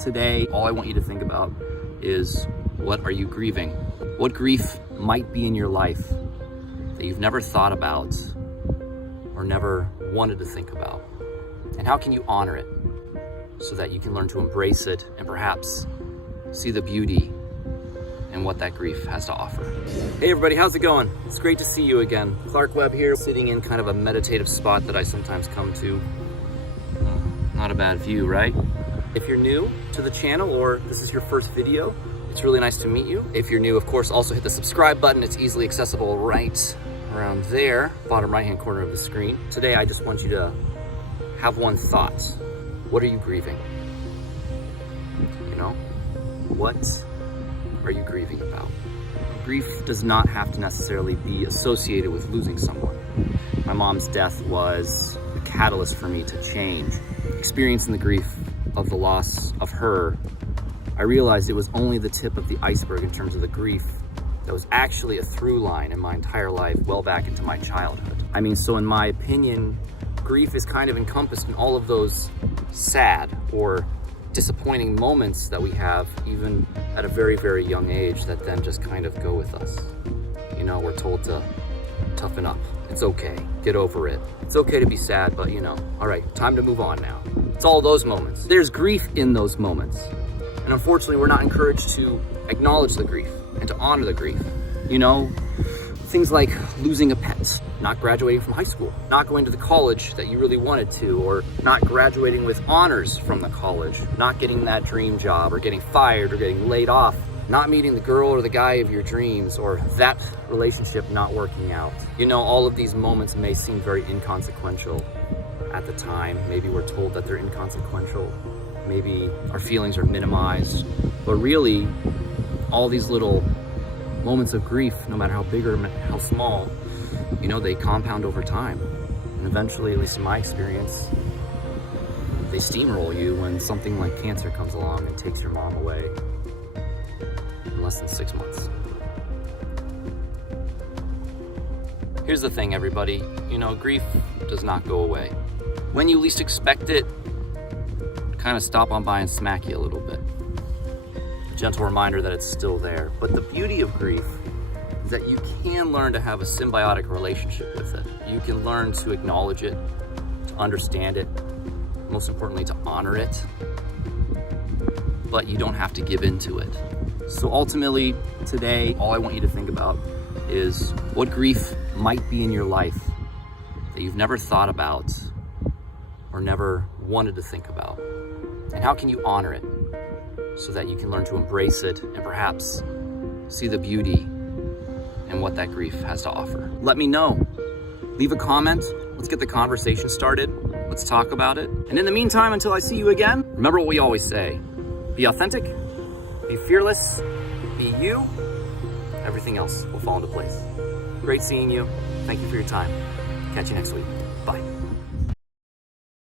Today, all I want you to think about is, what are you grieving? What grief might be in your life that you've never thought about or never wanted to think about? And how can you honor it so that you can learn to embrace it and perhaps see the beauty in what that grief has to offer? Hey everybody, how's it going? It's great to see you again. Clark Webb here, sitting in kind of a meditative spot that I sometimes come to. Not a bad view, right? If you're new to the channel or this is your first video, it's really nice to meet you. If you're new, of course, also hit the subscribe button. It's easily accessible right around there, bottom right-hand corner of the screen. Today, I just want you to have one thought. What are you grieving? You know, what are you grieving about? Grief does not have to necessarily be associated with losing someone. My mom's death was a catalyst for me to change. Experiencing the grief of the loss of her, I realized it was only the tip of the iceberg in terms of the grief that was actually a through line in my entire life, well back into my childhood. I mean, so in my opinion, grief is kind of encompassed in all of those sad or disappointing moments that we have, even at a very, very young age, that then just kind of go with us. You know, we're told to toughen up. It's okay, get over it. It's okay to be sad, but you know, all right, time to move on now. It's all those moments. There's grief in those moments. And unfortunately, we're not encouraged to acknowledge the grief and to honor the grief. You know, things like losing a pet, not graduating from high school, not going to the college that you really wanted to, or not graduating with honors from the college, not getting that dream job, or getting fired, or getting laid off, not meeting the girl or the guy of your dreams, or that relationship not working out. You know, all of these moments may seem very inconsequential at the time. Maybe we're told that they're inconsequential. Maybe our feelings are minimized. But really, all these little moments of grief, no matter how big or how small, you know, they compound over time. And eventually, at least in my experience, they steamroll you when something like cancer comes along and takes your mom away in less than 6 months. Here's the thing, everybody. You know, grief does not go away. When you least expect it, kind of stop on by and smack you a little bit. A gentle reminder that it's still there. But the beauty of grief is that you can learn to have a symbiotic relationship with it. You can learn to acknowledge it, to understand it, most importantly, to honor it. But you don't have to give in to it. So ultimately, today, all I want you to think about is what grief might be in your life that you've never thought about or never wanted to think about. And how can you honor it so that you can learn to embrace it and perhaps see the beauty in what that grief has to offer? Let me know. Leave a comment. Let's get the conversation started. Let's talk about it. And in the meantime, until I see you again, remember what we always say. Be authentic, be fearless, be you. Everything else will fall into place. Great seeing you. Thank you for your time. Catch you next week. Bye.